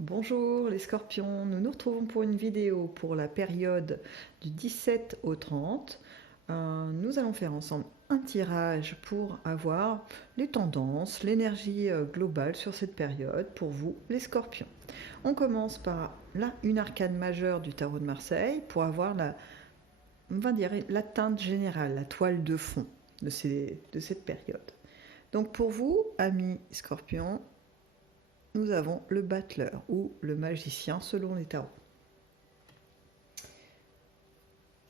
Bonjour les scorpions, nous nous retrouvons pour une vidéo pour la période du 17 au 30. Nous allons faire ensemble un tirage pour avoir les tendances, l'énergie globale sur cette période pour vous les scorpions. On commence par une arcane majeure du tarot de Marseille pour avoir on va dire, la teinte générale, la toile de fond de cette période. Donc pour vous, amis scorpions, nous avons le battleur ou le magicien selon les tarots.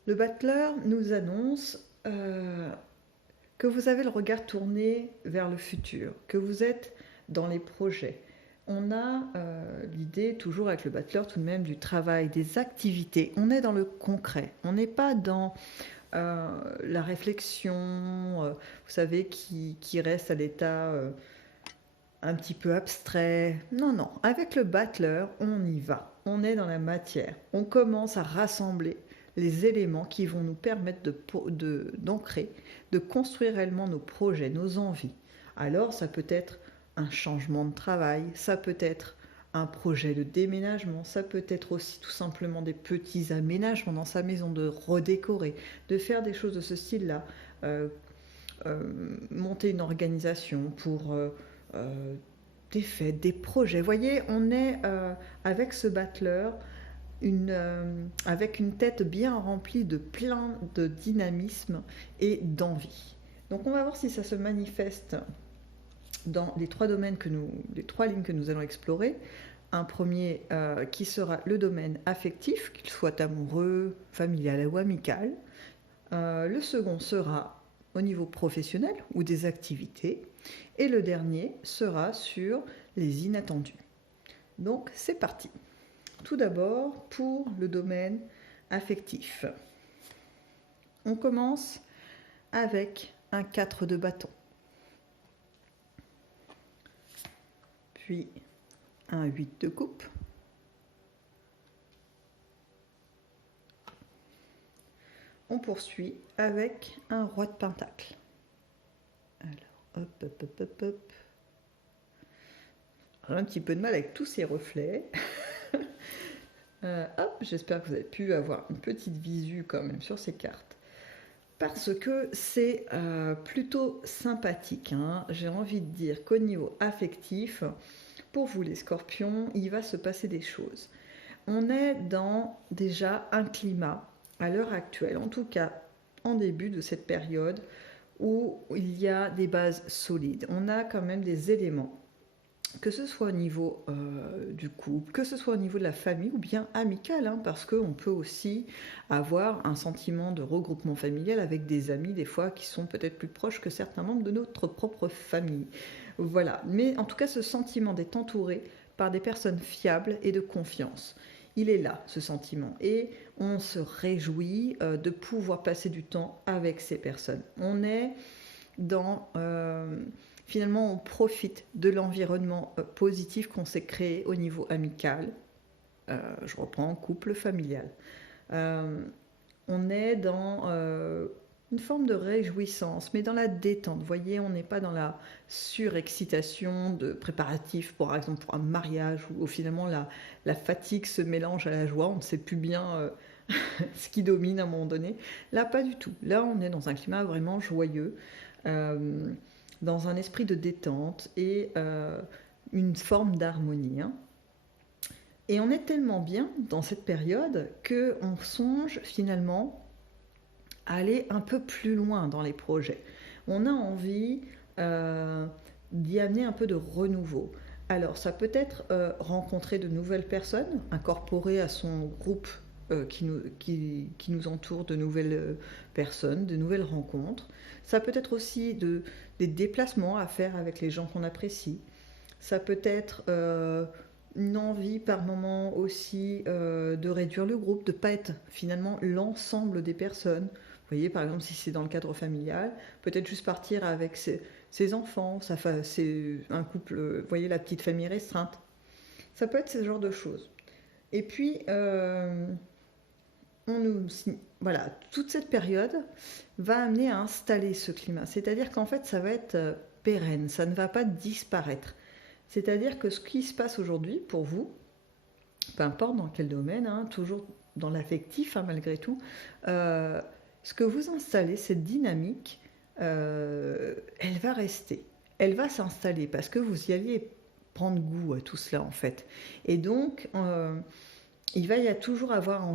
Le battleur nous annonce que vous avez le regard tourné vers le futur, que vous êtes dans les projets. On a l'idée, toujours avec le battleur, tout de même du travail, des activités. On est dans le concret. On n'est pas dans la réflexion, vous savez, qui reste à l'état un petit peu abstrait. Non, non, avec le battleur, on y va. On est dans la matière. On commence à rassembler les éléments qui vont nous permettre d'ancrer, de construire réellement nos projets, nos envies. Alors, ça peut être un changement de travail, ça peut être un projet de déménagement, ça peut être aussi tout simplement des petits aménagements dans sa maison, de redécorer, de faire des choses de ce style-là, monter une organisation pour des fêtes, des projets. Vous voyez, on est avec ce battleur avec une tête bien remplie de plein de dynamisme et d'envie. Donc on va voir si ça se manifeste dans les trois domaines les trois lignes que nous allons explorer. Un premier qui sera le domaine affectif, qu'il soit amoureux, familial ou amical. Le second sera au niveau professionnel ou des activités. Et le dernier sera sur les inattendus. Donc c'est parti. Tout d'abord pour le domaine affectif. On commence avec un 4 de bâton. Puis un 8 de coupe. On poursuit avec un roi de pentacle. Alors, hop, hop, hop, hop, hop. J'ai un petit peu de mal avec tous ces reflets. Hop, j'espère que vous avez pu avoir une petite visu quand même sur ces cartes. Parce que c'est plutôt sympathique. Hein. J'ai envie de dire qu'au niveau affectif, pour vous les scorpions, il va se passer des choses. On est dans déjà un climat, à l'heure actuelle, en tout cas en début de cette période, où il y a des bases solides. On a quand même des éléments, que ce soit au niveau du couple, que ce soit au niveau de la famille ou bien amical, hein, parce qu'on peut aussi avoir un sentiment de regroupement familial avec des amis, des fois, qui sont peut-être plus proches que certains membres de notre propre famille. Voilà, mais en tout cas, ce sentiment d'être entouré par des personnes fiables et de confiance. Il est là, ce sentiment, et on se réjouit de pouvoir passer du temps avec ces personnes. On est dans... finalement, on profite de l'environnement positif qu'on s'est créé au niveau amical. Je reprends, couple, familial. On est dans une forme de réjouissance, mais dans la détente. Vous voyez, on n'est pas dans la surexcitation de préparatifs, par exemple pour un mariage, où finalement la fatigue se mélange à la joie. On ne sait plus bien ce qui domine à un moment donné. Là, pas du tout. Là, on est dans un climat vraiment joyeux. Dans un esprit de détente et une forme d'harmonie. Hein. Et on est tellement bien dans cette période qu'on songe finalement à aller un peu plus loin dans les projets. On a envie d'y amener un peu de renouveau. Alors ça peut être rencontrer de nouvelles personnes, incorporer à son groupe qui nous entoure de nouvelles personnes, de nouvelles rencontres. Ça peut être aussi des déplacements à faire avec les gens qu'on apprécie. Ça peut être une envie par moment aussi de réduire le groupe, de ne pas être finalement l'ensemble des personnes. Vous voyez, par exemple, si c'est dans le cadre familial, peut-être juste partir avec ses enfants, c'est un couple, vous voyez, la petite famille restreinte. Ça peut être ce genre de choses. Et puis, voilà, toute cette période va amener à installer ce climat. C'est-à-dire qu'en fait, ça va être pérenne, ça ne va pas disparaître. C'est-à-dire que ce qui se passe aujourd'hui pour vous, peu importe dans quel domaine, hein, toujours dans l'affectif, hein, malgré tout, ce que vous installez, cette dynamique, elle va rester, elle va s'installer parce que vous y alliez prendre goût à tout cela en fait. Et donc, il va y a toujours avoir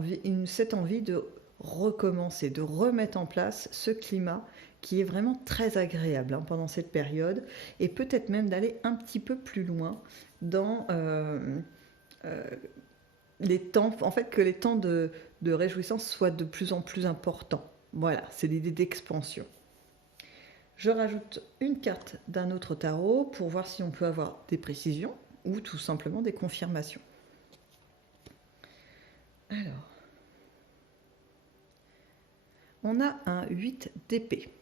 cette envie de recommencer, de remettre en place ce climat qui est vraiment très agréable hein, pendant cette période, et peut-être même d'aller un petit peu plus loin dans les temps, en fait que les temps de réjouissance soient de plus en plus importants. Voilà, c'est l'idée d'expansion. Je rajoute une carte d'un autre tarot pour voir si on peut avoir des précisions ou tout simplement des confirmations. Alors, on a un 8 d'épée.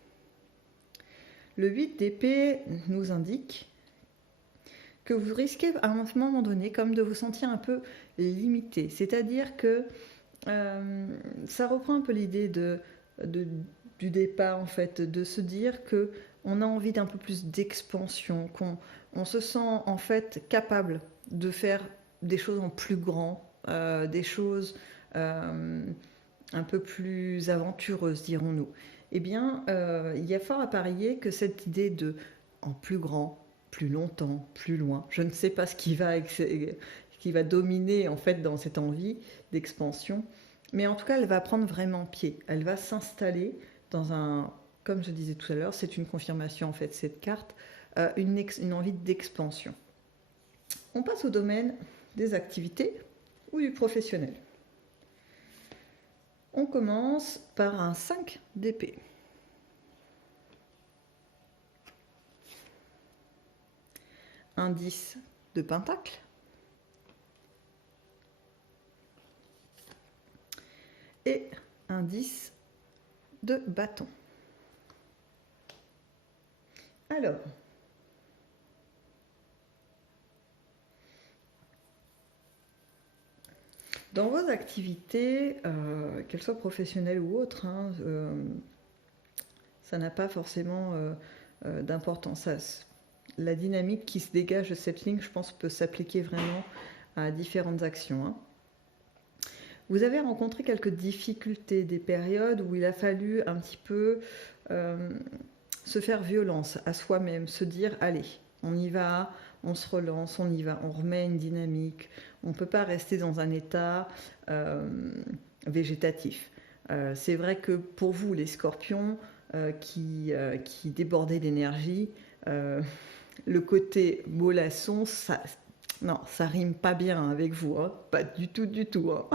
Le 8 d'épée nous indique que vous risquez à un moment donné comme de vous sentir un peu limité. C'est-à-dire que ça reprend un peu l'idée du départ, en fait, de se dire que on a envie d'un peu plus d'expansion, qu'on se sent en fait capable de faire des choses en plus grand, des choses un peu plus aventureuses, dirons-nous. Eh bien, il y a fort à parier que cette idée de en plus grand, plus longtemps, plus loin, je ne sais pas ce qui va dominer en fait dans cette envie d'expansion, mais en tout cas, elle va prendre vraiment pied. Elle va s'installer dans un, comme je disais tout à l'heure, c'est une confirmation en fait cette carte, une envie d'expansion. On passe au domaine des activités ou du professionnel. On commence par un 5 d'épée. Un 10 de pentacle. Et un 10 de bâton. Alors, dans vos activités, qu'elles soient professionnelles ou autres, hein, ça n'a pas forcément d'importance. La dynamique qui se dégage de cette ligne, je pense, peut s'appliquer vraiment à différentes actions. Hein. Vous avez rencontré quelques difficultés, des périodes où il a fallu un petit peu se faire violence à soi-même, se dire allez, on y va, on se relance, on y va, on remet une dynamique. On ne peut pas rester dans un état végétatif. C'est vrai que pour vous, les scorpions qui débordaient d'énergie, le côté mollasson, non, ça rime pas bien avec vous, hein, pas du tout, du tout. Hein.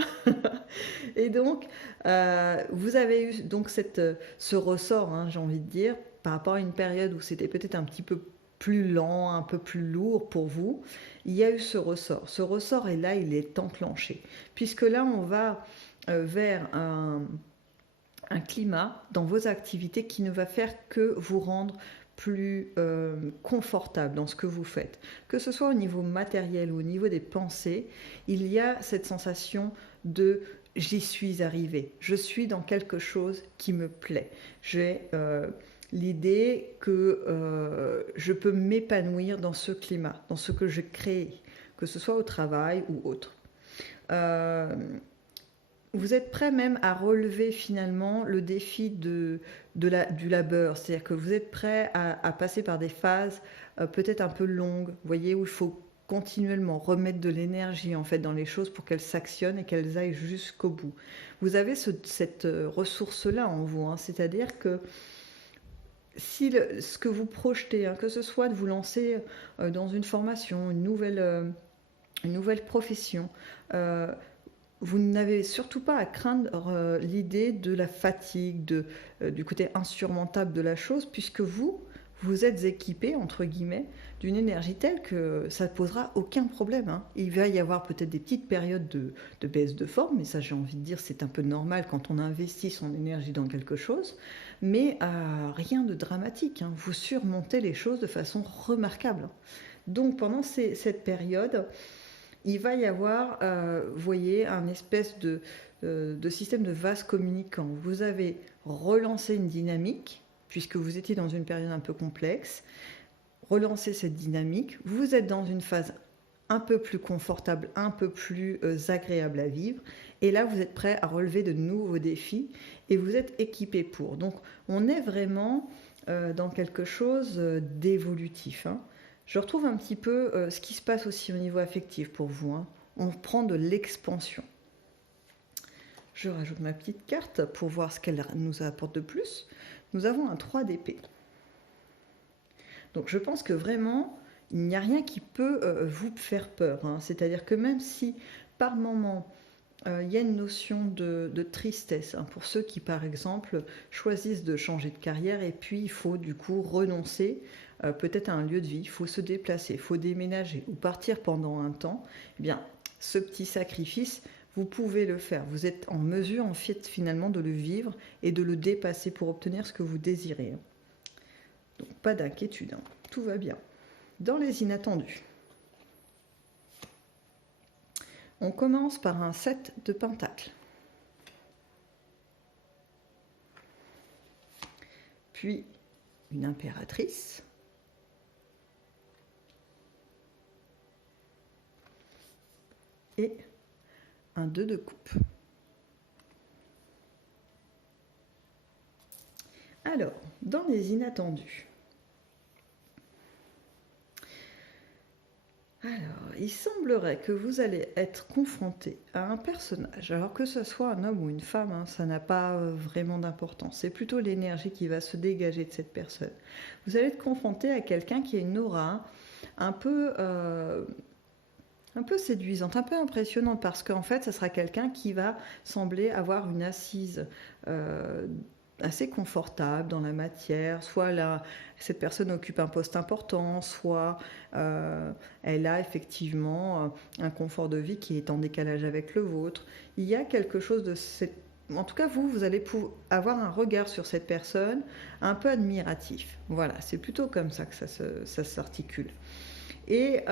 Et donc, vous avez eu donc ce ressort, hein, j'ai envie de dire, par rapport à une période où c'était peut-être un petit peu plus lent, un peu plus lourd pour vous. Il y a eu ce ressort. Ce ressort est là, il est enclenché. Puisque là, on va vers un climat dans vos activités qui ne va faire que vous rendre plus confortable dans ce que vous faites. Que ce soit au niveau matériel ou au niveau des pensées, il y a cette sensation de j'y suis arrivé, je suis dans quelque chose qui me plaît. J'ai l'idée que je peux m'épanouir dans ce climat, dans ce que je crée, que ce soit au travail ou autre. Vous êtes prêt même à relever finalement le défi du labeur, c'est-à-dire que vous êtes prêt à passer par des phases peut-être un peu longues, vous voyez, où il faut continuellement remettre de l'énergie en fait dans les choses pour qu'elles s'actionnent et qu'elles aillent jusqu'au bout. Vous avez cette ressource-là en vous, hein, c'est-à-dire que si ce que vous projetez, hein, que ce soit de vous lancer dans une formation, une nouvelle profession, vous n'avez surtout pas à craindre l'idée de la fatigue, du côté insurmontable de la chose, puisque vous êtes équipé, entre guillemets, d'une énergie telle que ça ne posera aucun problème. Hein. Il va y avoir peut-être des petites périodes de baisse de forme, mais ça j'ai envie de dire c'est un peu normal quand on investit son énergie dans quelque chose, mais rien de dramatique. Hein. Vous surmontez les choses de façon remarquable. Donc pendant cette période, il va y avoir, vous voyez, un espèce de système de vase communicant. Vous avez relancé une dynamique, puisque vous étiez dans une période un peu complexe, relancé cette dynamique, vous êtes dans une phase un peu plus confortable, un peu plus agréable à vivre. Et là, vous êtes prêt à relever de nouveaux défis et vous êtes équipé pour. Donc, on est vraiment dans quelque chose d'évolutif, hein. Je retrouve un petit peu ce qui se passe aussi au niveau affectif pour vous, hein. On prend de l'expansion. Je rajoute ma petite carte pour voir ce qu'elle nous apporte de plus. Nous avons un 3 d'épée. Donc je pense que vraiment, il n'y a rien qui peut vous faire peur, hein. C'est-à-dire que même si par moment, il y a une notion de tristesse, hein, pour ceux qui, par exemple, choisissent de changer de carrière et puis il faut du coup renoncer peut-être à un lieu de vie, il faut se déplacer, il faut déménager ou partir pendant un temps, eh bien, ce petit sacrifice, vous pouvez le faire. Vous êtes en mesure, en fait, finalement, de le vivre et de le dépasser pour obtenir ce que vous désirez. Donc, pas d'inquiétude, hein. Tout va bien. Dans les inattendus, on commence par un 7 de pentacles. Puis, une impératrice. Et un 2 de coupe. Alors, dans les inattendus, il semblerait que vous allez être confronté à un personnage, alors que ce soit un homme ou une femme, hein, ça n'a pas vraiment d'importance, c'est plutôt l'énergie qui va se dégager de cette personne. Vous allez être confronté à quelqu'un qui a une aura un peu séduisante, un peu impressionnante, parce qu'en fait, ça sera quelqu'un qui va sembler avoir une assise assez confortable dans la matière, soit cette personne occupe un poste important, soit elle a effectivement un confort de vie qui est en décalage avec le vôtre. Il y a quelque chose de cette... En tout cas, vous allez avoir un regard sur cette personne un peu admiratif. Voilà, c'est plutôt comme ça que ça s'articule. Et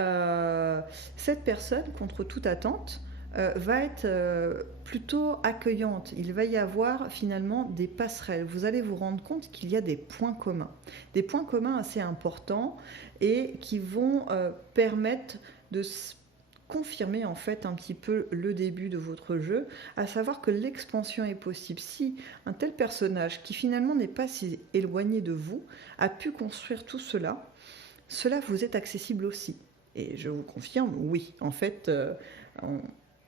cette personne, contre toute attente, va être plutôt accueillante. Il va y avoir finalement des passerelles. Vous allez vous rendre compte qu'il y a des points communs assez importants et qui vont permettre de confirmer en fait un petit peu le début de votre jeu, à savoir que l'expansion est possible. Si un tel personnage, qui finalement n'est pas si éloigné de vous, a pu construire tout cela, cela vous est accessible aussi. Et je vous confirme, oui, en fait,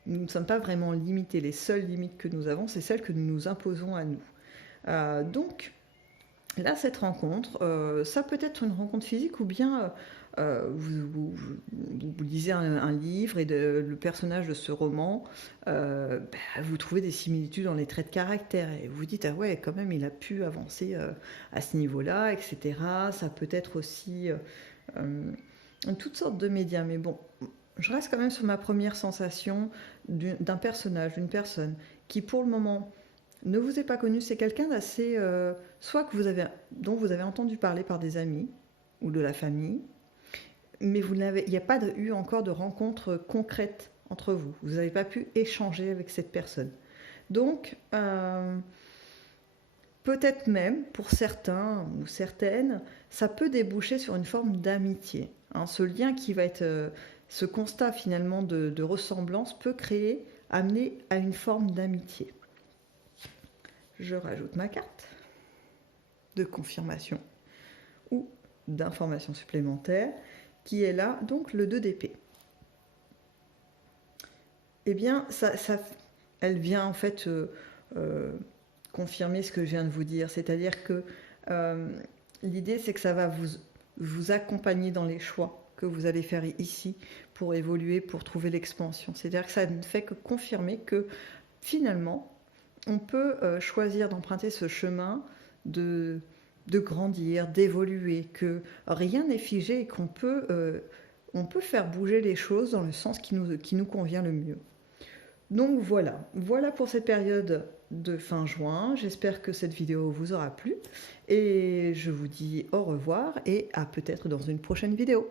nous ne sommes pas vraiment limités. Les seules limites que nous avons, c'est celles que nous nous imposons à nous. Donc, là, cette rencontre, ça peut être une rencontre physique ou bien vous lisez un livre et le personnage de ce roman, vous trouvez des similitudes dans les traits de caractère et vous dites, ah ouais, quand même, il a pu avancer à ce niveau-là, etc. Ça peut être aussi toutes sortes de médias, mais bon, je reste quand même sur ma première sensation d'un personnage, d'une personne qui, pour le moment, ne vous est pas connu. C'est quelqu'un d'assez... soit dont vous avez entendu parler par des amis ou de la famille, mais il n'y a pas eu encore de rencontre concrète entre vous. Vous n'avez pas pu échanger avec cette personne. Donc, peut-être même, pour certains ou certaines, ça peut déboucher sur une forme d'amitié. Hein, ce lien qui va être... ce constat finalement de ressemblance peut amener à une forme d'amitié. Je rajoute ma carte de confirmation ou d'information supplémentaire qui est là, donc le 2 d'épée. Eh bien, elle vient en fait confirmer ce que je viens de vous dire, c'est-à-dire que l'idée c'est que ça va vous accompagner dans les choix que vous allez faire ici pour évoluer, pour trouver l'expansion. C'est-à-dire que ça ne fait que confirmer que finalement, on peut choisir d'emprunter ce chemin de grandir, d'évoluer, que rien n'est figé et qu'on peut, on peut faire bouger les choses dans le sens qui nous convient le mieux. Donc voilà pour cette période de fin juin. J'espère que cette vidéo vous aura plu et je vous dis au revoir et à peut-être dans une prochaine vidéo.